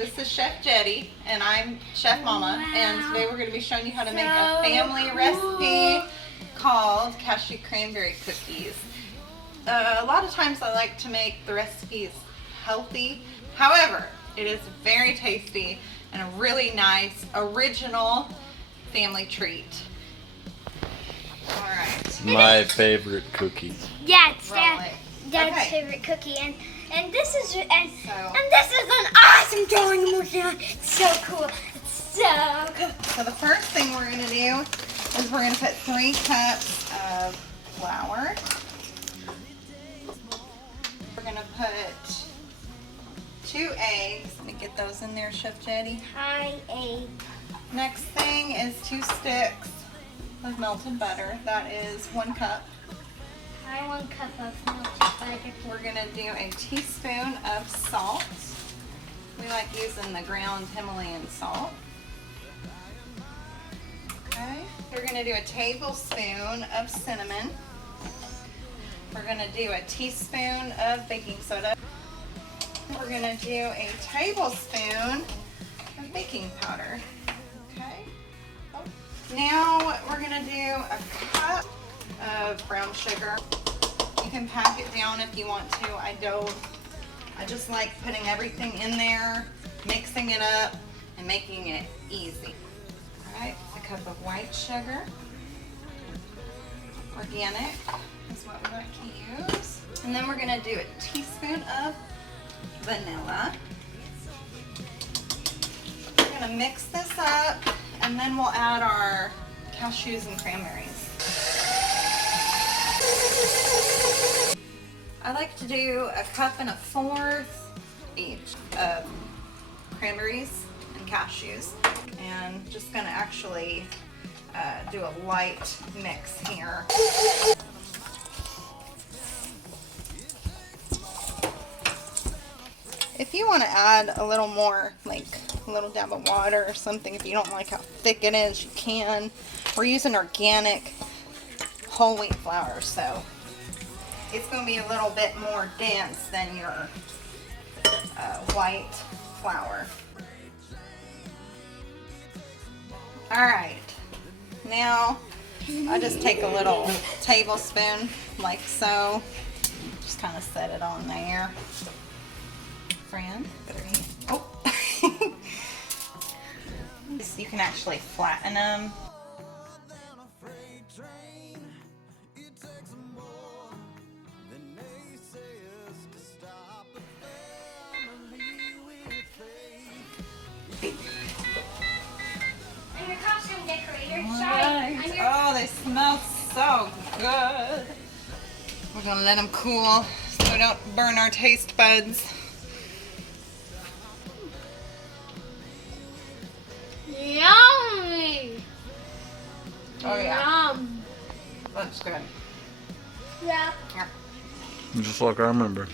This is Chef Jetty, and I'm Chef Momma, and today we're going to be showing you how to make a family recipe called Cashew Cranberry cookies. A lot of times I like to make the recipes healthy. However, it is very tasty and a really nice, original family treat. Alright. My favorite cookie. Yeah, it's Dad's favorite cookie, and this is this is an awesome drawing motion. It's so cool. It's so cool. So the first thing we're gonna do is we're gonna put 3 cups of flour. We're gonna put 2 eggs. Let me get those in there, Chef Jetty. Hi, egg. Next thing is 2 sticks of melted butter. That is 1 cup. Hi, 1 cup of melted butter. We're gonna do a teaspoon of salt. We like using the ground Himalayan salt. Okay. We're gonna do a tablespoon of cinnamon. We're gonna do a teaspoon of baking soda. We're gonna do a tablespoon of baking powder. Okay. Now we're gonna do a cup of brown sugar. You can pack it down if you want to. I don't. I just like putting everything in there, mixing it up, and making it easy. Alright, a cup of white sugar. Organic is what we like to use. And then we're going to do a teaspoon of vanilla. We're going to mix this up, and then we'll add our cashews and cranberries. I like to do a 1 1/4 each of cranberries and cashews, and just gonna actually do a light mix here. If you want to add a little more, like a little dab of water or something, if you don't like how thick it is, you can. We're using organic whole wheat flour, so it's going to be a little bit more dense than your white flour. Alright, now I just take a little tablespoon like so, just kind of set it on there. Fran, better eat. Oh! You can actually flatten them. I'm your costume decorator. Right. Oh, they smell so good. We're gonna let them cool so we don't burn our taste buds. Yummy. Oh yeah, Yum. that's good. Yeah. Yeah. Just like I remember.